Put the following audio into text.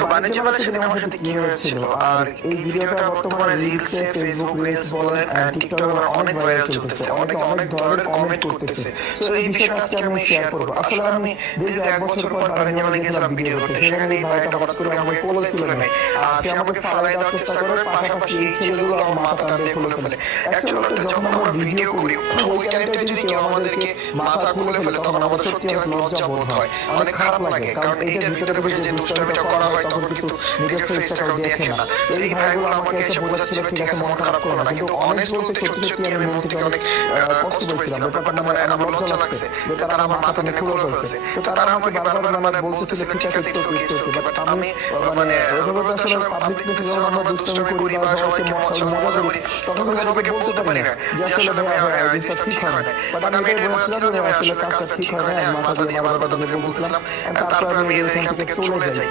তো বাণিজ্য মেলা সেদিন আমার সাথে কি হয়েছিল, আর এই ভিডিওটা বর্তমানে রিলসে, ফেসবুক রিলস বলেন এন্ড টিকটকে অনেক ভাইরাল চলতেছে, অনেকে অনেক ধরনের কমেন্ট করতেছে। সো এই বিষয়টা আজকে আমি শেয়ার করব। আসলে আমি দীর্ঘ 1 বছর পর বাণিজ্য মেলা গেছিলাম ভিডিও করতে, সেখানে এই ভাইটা হঠাৎ করে আমাকে কোলে তুলে নেয়, আর সে আমাকে ফালাই দেওয়ার চেষ্টা করে, পাশাপাশি এই ছেলেগুলো আমার মাথা টান দিয়ে খুলে ফেলে। অ্যাকচুয়ালি যখন আমরা ভিডিও করি ওই টাইমটায় যদি কেউ আমাদেরকে মাথা খুলে ফেলে তখন আমাদের সত্যি অনেক লজ্জা বোধ হয়, অনেক খারাপ লাগে, কারণ এইটার ভিতরে বসে যে দুষ্টামিটা করা হয় তখন কিন্তু নিজের ফেসটা কেউ দেখে না। তো এই ভাইগুলো আমাকে এসে বোঝাচ্ছিল ঠিক আছে মন খারাপ করো না, কিন্তু অনেস্ট বলতে সত্যি সত্যি আমি মন থেকে অনেক কষ্ট পেয়েছিলাম। ব্যাপারটা মানে আমার লজ্জা লাগছে যে তারা আমার মাথা টেনে খুলে ফেলছে। তো তারা আমাকে বারবার মানে বলতেছিল ঠিক আছে it's okay it's okay, but আমি মানে ওইভাবে তো আসলে পাবলিক প্লেসে যখন আমরা দুষ্টামি করি বা সবাইকে মজা করি তখন কিন্তু সবাইকে বলতে পারি না যে আসলে ভাই এই জিনিসটা ঠিক হয় না। বাট আমি এটাই বলছিলাম যে আসলে কাজটা ঠিক হয় না, আমি মাথা দিয়ে বারবার তাদের বলতেছিলাম, তারপর আমি এখান থেকে চলে যাই।